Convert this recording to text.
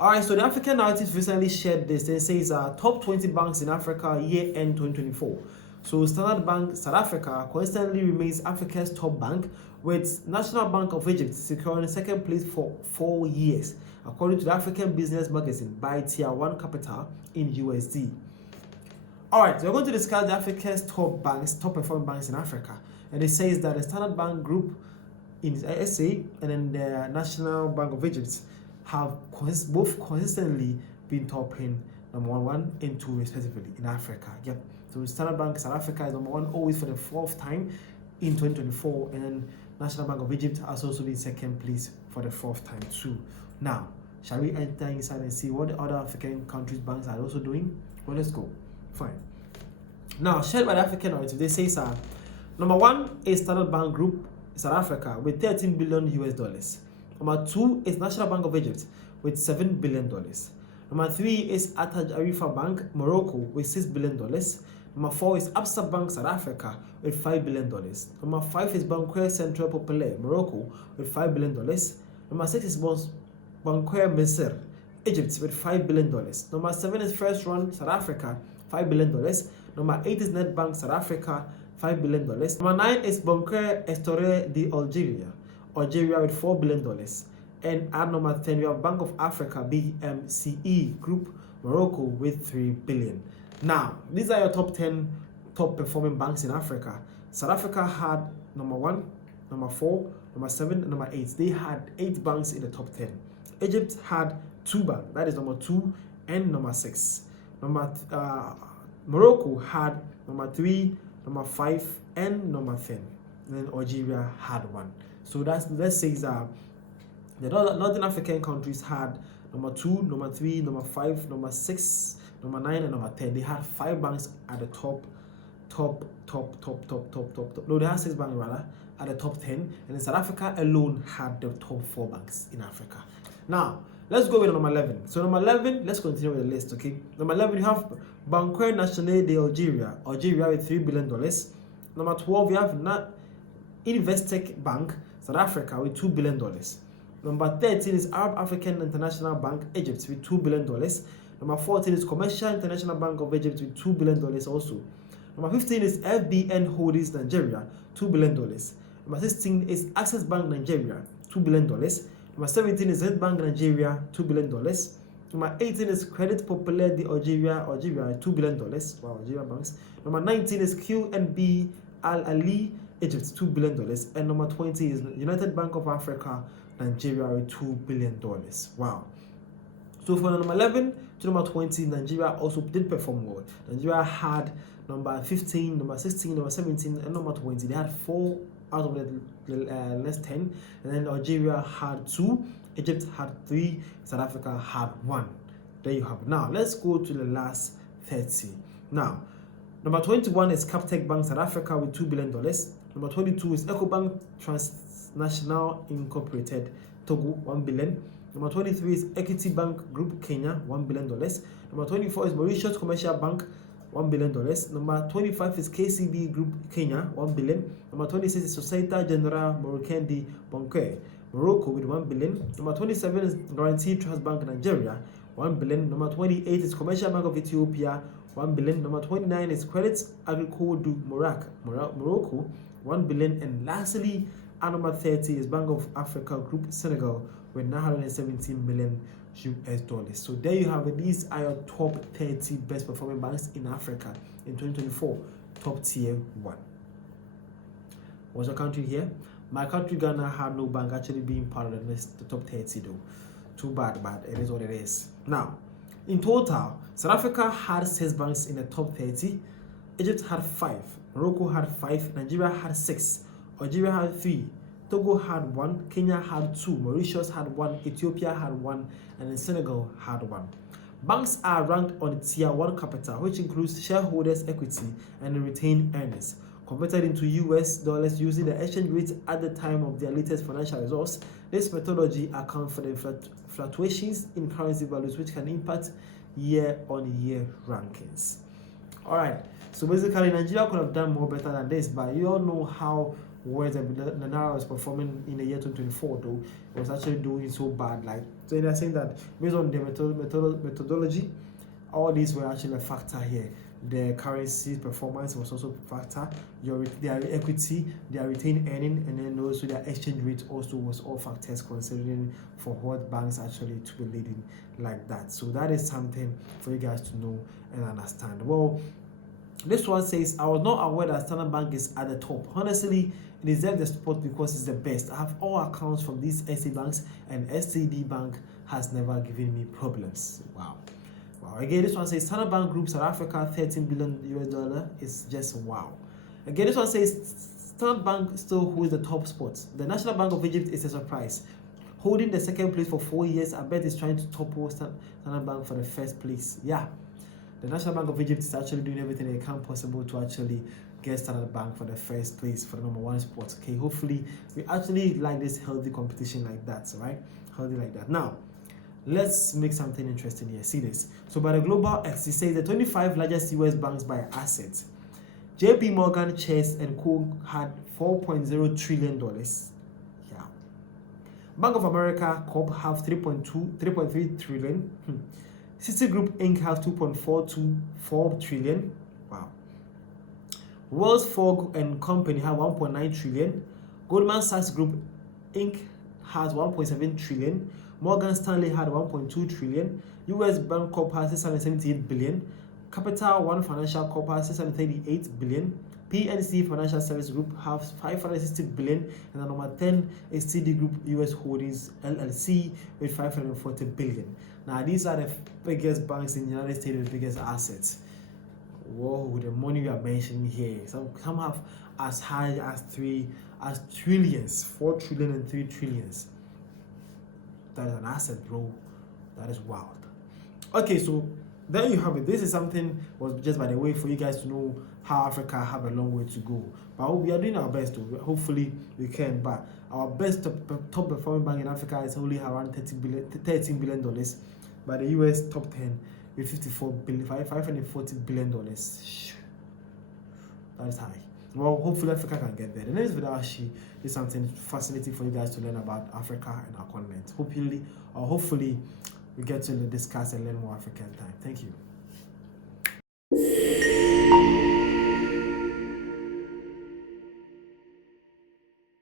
Alright, so the African Narrative recently shared this. It says top 20 banks in Africa year-end 2024. So Standard Bank South Africa constantly remains Africa's top bank, with National Bank of Egypt securing second place for 4 years, according to the African Business Magazine by Tier 1 Capital in USD. Alright, so we're going to discuss the Africa's top banks, top performing banks in Africa. And it says that the Standard Bank Group in SA and then the National Bank of Egypt have both consistently been topping number 1 and 2 respectively in Africa. Yep. So Standard Bank South Africa is number 1 always for the 4th time in 2024, and then National Bank of Egypt has also been second place for the 4th time too. Now, shall we enter inside and see what the other African countries' banks are also doing? Well, let's go. Fine. Now, shared by the African Narrative, they say, number 1 is Standard Bank Group South Africa with $13 billion US. Number 2 is National Bank of Egypt with $7 billion. Number 3 is Al Tarifa Bank Morocco with $6 billion. Number 4 is Absa Bank South Africa with $5 billion. Number 5 is Banque Centrale Populaire Morocco with $5 billion. Number 6 is Banque Misr Egypt with $5 billion. Number 7 is First Rand South Africa, $5 billion. Number 8 is Nedbank South Africa, $5 billion. Number 9 is Banque Estourel de Algeria with $4 billion. And at number 10, we have Bank of Africa, BMCE Group, Morocco with $3 billion. Now, these are your top 10 top performing banks in Africa. South Africa had number 1, number 4, number 7, and number 8. They had 8 banks in the top 10. Egypt had 2 banks, that is number 2 and number 6. Morocco had number 3, number 5, and number 10. And then Algeria had 1. So let's say the Northern African countries had number 2, number 3, number 5, number 6, number 9, and number 10. They had 5 banks at the top. No, they had 6 banks rather at the top 10. And then South Africa alone had the top 4 banks in Africa. Now, let's go with number 11. So number 11, let's continue with the list, okay? Number 11, you have Banque Nationale de Algeria with $3 billion. Number 12, you have Investec Bank, South Africa with $2 billion. Number 13 is Arab African International Bank, Egypt with $2 billion. Number 14 is Commercial International Bank of Egypt with $2 billion also. Number 15 is FBN Holdings Nigeria, $2 billion. Number 16 is Access Bank Nigeria, $2 billion. Number 17 is Red Bank Nigeria, $2 billion. Number 18 is Credit Populaire de Algeria, $2 billion. Wow, Algeria banks. Number 19 is QNB Al Ali, Egypt, $2 billion. And number 20 is United Bank of Africa, Nigeria with $2 billion. Wow. So from number 11 to number 20, Nigeria also did perform well. Nigeria had number 15, number 16, number 17, and number 20. They had 4 out of the last 10. And then Algeria had 2, Egypt had 3, South Africa had 1. There you have it. Now, let's go to the last 30. Now, number 21 is Capitec Bank South Africa with $2 billion. Number 22 is EcoBank Transnational Incorporated, Togo, $1 billion. Number 23 is Equity Bank Group Kenya, $1 billion. Number 24 is Mauritius Commercial Bank, $1 billion. Number 25 is KCB Group Kenya, $1 billion. Number 26 is Société Générale Marocaine de Banque, Morocco with $1 billion. Number 27 is Guarantee Trust Bank Nigeria, $1 billion. Number 28 is Commercial Bank of Ethiopia, $1 billion. Number 29 is Credit Agricole du Morocco, $1 billion. And lastly, at number 30 is Bank of Africa Group Senegal with $917 million US. So there you have it. These are your top 30 best performing banks in Africa in 2024, top tier 1. What's your country here? My country, Ghana, had no bank actually being part of the list, the top 30 though. Too bad, but it is what it is. Now, in total, South Africa had 6 banks in the top 30. Egypt had 5. Morocco had 5. Nigeria had 6. Algeria had 3. Togo had 1. Kenya had 2. Mauritius had 1. Ethiopia had 1. And then Senegal had 1. Banks are ranked on Tier 1 capital, which includes shareholders' equity and retained earnings, converted into US dollars using the exchange rate at the time of their latest financial results. This methodology accounts for the fluctuations in currency values, which can impact year-on-year rankings. Alright, so basically Nigeria could have done more better than this, but you all know how where the Naira was performing in the year 2024, though it was actually doing so bad. Like, so they're saying that based on the methodology, all these were actually a factor here. The currency performance was also a factor. Their equity, their retained earning, and then also their exchange rate also was all factors considering for what banks actually to be leading like that. So that is something for you guys to know and understand. Well, this one says, I was not aware that Standard Bank is at the top. Honestly, it deserves the spot because it's the best. I have all accounts from these SA banks, and STB Bank has never given me problems. Wow. Wow. Again, this one says Standard Bank Group South Africa, $13 billion US. It's just wow. Again, this one says Standard Bank still holds the top spot. The National Bank of Egypt is a surprise. Holding the second place for 4 years, I bet it's trying to topple Standard Bank for the first place. Yeah. The National Bank of Egypt is actually doing everything they can possible to actually get Standard Bank for the first place, for the #1 spot. Okay, hopefully we actually like this healthy competition like that, right? Healthy like that. Now, let's make something interesting here. See this. So by the Global X, it says the 25 largest US banks by assets. JP Morgan, Chase and Co had $4.0 trillion. Yeah. Bank of America Corp have 3.3 trillion. Citigroup Inc. have 2.424 trillion. Wow. Wells Fargo and Company have 1.9 trillion. Goldman Sachs Group Inc. has 1.7 trillion. Morgan Stanley had 1.2 trillion. US Bank Corp has 678 billion. Capital One Financial Corp has 638 billion. PNC Financial Service Group has 560 billion, and the number 10 is TD Group US Holdings LLC with 540 billion. Now these are the biggest banks in the United States with the biggest assets. Whoa, the money we are mentioning here. Some have as high as trillions, 4 trillion and 3 trillions. That is an asset, bro. That is wild. Okay, so there you have it. This is something was just by the way for you guys to know how Africa have a long way to go. But we are doing our best to. Hopefully we can. But our best top performing bank in Africa is only around $13 billion. But the US top 10 with $540 billion. That is high. Well, hopefully Africa can get there. The next video actually is something fascinating for you guys to learn about Africa and our continent. Hopefully we get to discuss and learn more African time. Thank you.